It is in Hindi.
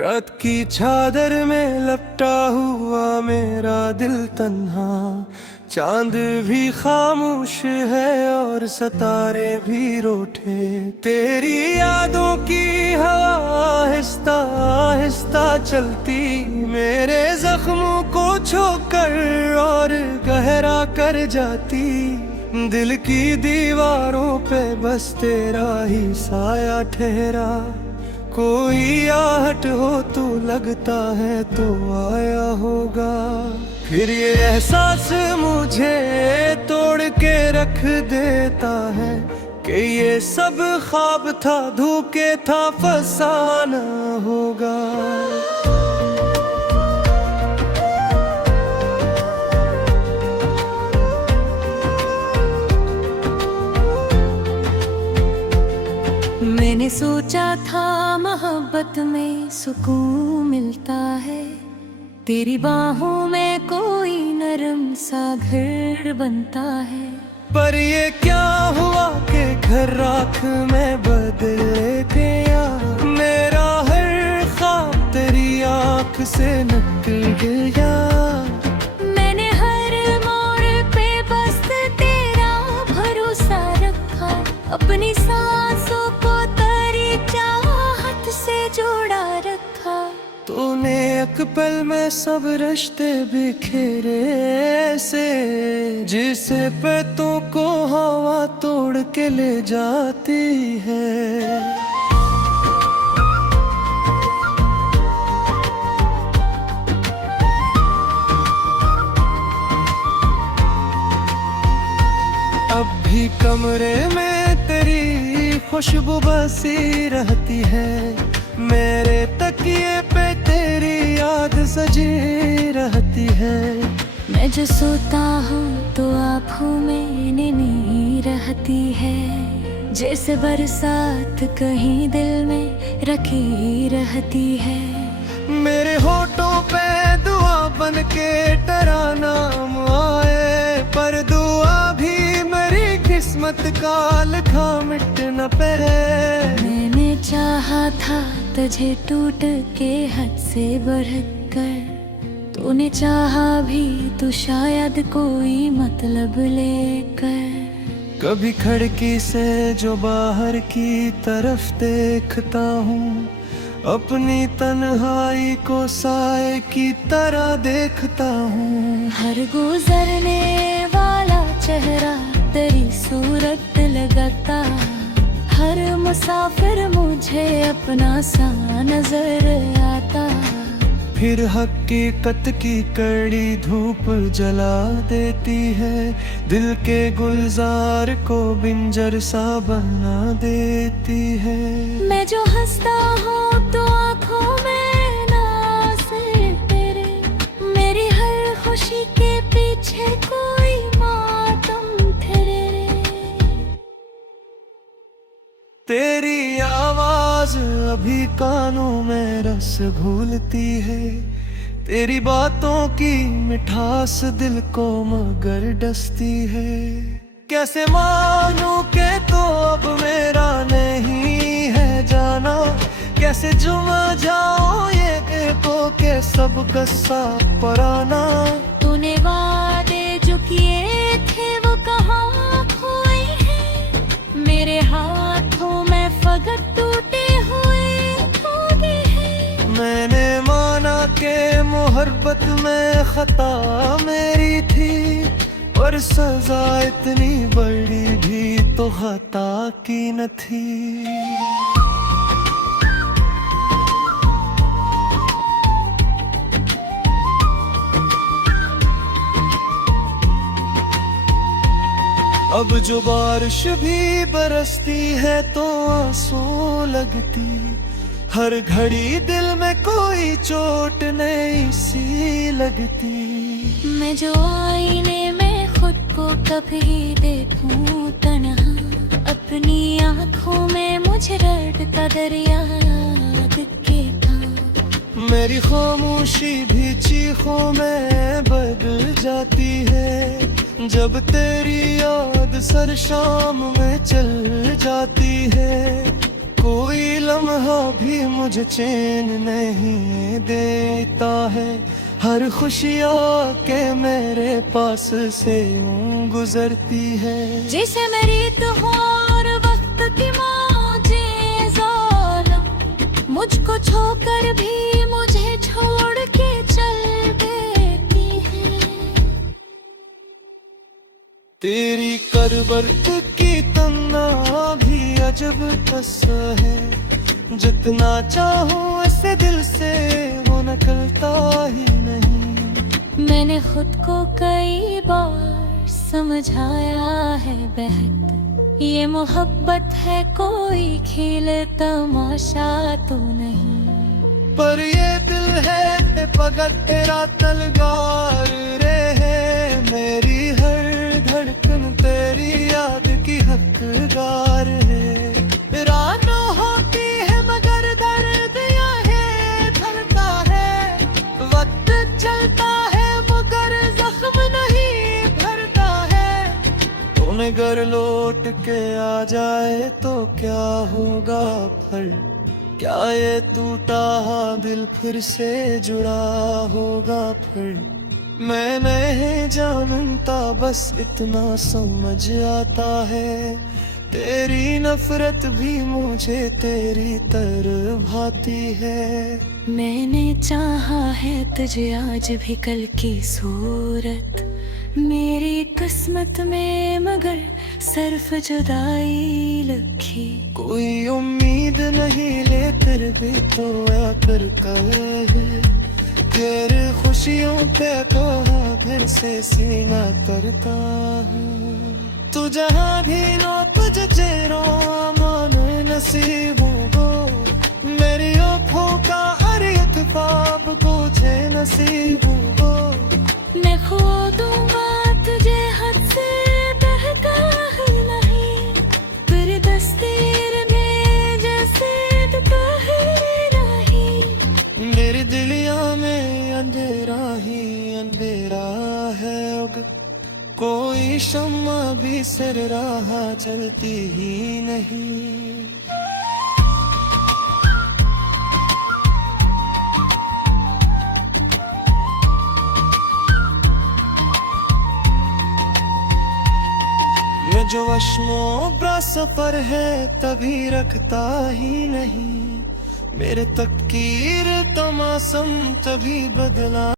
रात की चादर में लपटा हुआ मेरा दिल तन्हा, चांद भी खामोश है और सितारे भी रूठे। तेरी यादों की हवा आहिस्ता आहिस्ता चलती, मेरे जख्मों को छोकर और गहरा कर जाती। दिल की दीवारों पे बस तेरा ही साया ठहरा, कोई आहट हो तू लगता है तो आया होगा। फिर ये एहसास मुझे तोड़ के रख देता है कि ये सब ख्वाब था, धोखे था, फसाना होगा। मैंने सोचा था मोहब्बत में सुकून मिलता है, तेरी बाहों में कोई नरम सा घर बनता है। पर ये क्या हुआ कि घर राख में बदल गया, मेरा हर ख्वाब तेरी आँख से निकल गया। मैंने हर मोड़ पे बस तेरा भरोसा रखा, अपनी सांसों को तेरी चाहत से जोड़ा रखा। तूने एक पल में सब रिश्ते बिखेरे ऐसे, जिसे पेतों को हवा तोड़ के ले जाती है। अब भी कमरे में तेरी खुशबू बसी रहती है, मेरे तकिए पे तेरी याद सजी रहती है। मैं जो सोता हूँ तो आँखों में नींद रहती है, जैसे बरसात कहीं दिल में रखी रहती है। मेरे होठों पे दुआ बन के तेरा नाम आए, पर दुआ भी मेरी किस्मत का लिखा मिट न पाए। मैंने चाहा था तुझे टूट के हद से बढ़कर, तूने चाहा भी तो शायद कोई मतलब लेकर। कभी खिड़की से जो बाहर की तरफ देखता हूँ, अपनी तन्हाई को साए की तरह देखता हूँ। हर गुजरने वाला चेहरा तेरी सूरत लगाता, हर मुसाफिर मुझे अपना सा नजर आता। फिर हकीकत की कड़ी धूप जला देती है, दिल के गुलजार को बिंजर सा बना देती है। मैं जो हंसता हूँ तो आँखों में नाज़ तेरे, मेरी हर खुशी के पीछे कोई मातम ठहरे। तेरी आवाज अभी कानों में रस घोलती है, तेरी बातों की मिठास दिल को मगर डसती है। कैसे मानूं के तो अब मेरा नहीं है जाना, कैसे जुमा जाओ ये देखो के सब कस्सा पराना। तूने वादे जो किए थे वो कहाँ खोए हैं, मेरे हाथों में फगत टूटे हुए धागे हैं। मैंने माना के मोहब्बत में खता मेरी थी, पर सजा इतनी बड़ी भी तो खता की न थी। अब जो बारिश भी बरसती है तो आंसू लगती, हर घड़ी दिल में कोई चोट नहीं सी लगती। मैं जो आईने में खुद को कभी देखूं तन्हा, अपनी आँखों में मुझे रटता दरिया दिखेगा। मेरी खामोशी भी चीखों में बदल जाती है, जब तेरी याद सर शाम में चल जाती है। कोई लम्हा भी मुझे चैन नहीं देता है, हर खुशियाँ के मेरे पास से यूं गुजरती है। जैसे मेरी तो हो और वक्त की मौजे जालिम, मुझको छोकर भी मुझे छोड़ के चल देती है। तेरी करवट की तन्ना भी अजब कस्सा है, जितना चाहूं ऐसे दिल से वो निकलता ही नहीं। मैंने खुद को कई बार समझाया है बहक, ये मोहब्बत है कोई खेल तमाशा तो नहीं। पर ये दिल है पगत तेरा तलवार रहे, मेरी हर धड़कन तेरी याद की हकदार है। रातों होती है मगर दर्द यहाँ धरता है, वक्त चलता है मगर जख्म नहीं भरता है। तूने घर लौट के आ जाए तो क्या होगा फिर, क्या ये टूटा दिल फिर से जुड़ा होगा फिर। मैं नहीं जानता बस इतना समझ आता है, तेरी नफरत भी मुझे तेरी तरह भाती है। मैंने चाहा है तुझे आज भी कल की सूरत, मेरी किस्मत में मगर सिर्फ जुदाई लिखी। कोई उम्मीद नहीं ले फिर भी तो आकर कल है, तेरे खुशियों पे तो फिर से सीना करता है। तू जहाँ भी रो तुझे चेहरों अमान नसीब हो, मेरी आँखों का हर एक ख्वाब तुझे नसीब हो। मैं खो दूंगा तुझे हद से बहका ही नहीं, फिर दस्तीर में जैसे दोपहर नहीं। मेरी दिलिया में अंधेरा ही अंधेरा है, कोई शम्मा भी सिर राह चलती ही नहीं। ये जो अश्मों सफर है तभी रखता ही नहीं, मेरे तकदीर तो मौसम तभी बदला।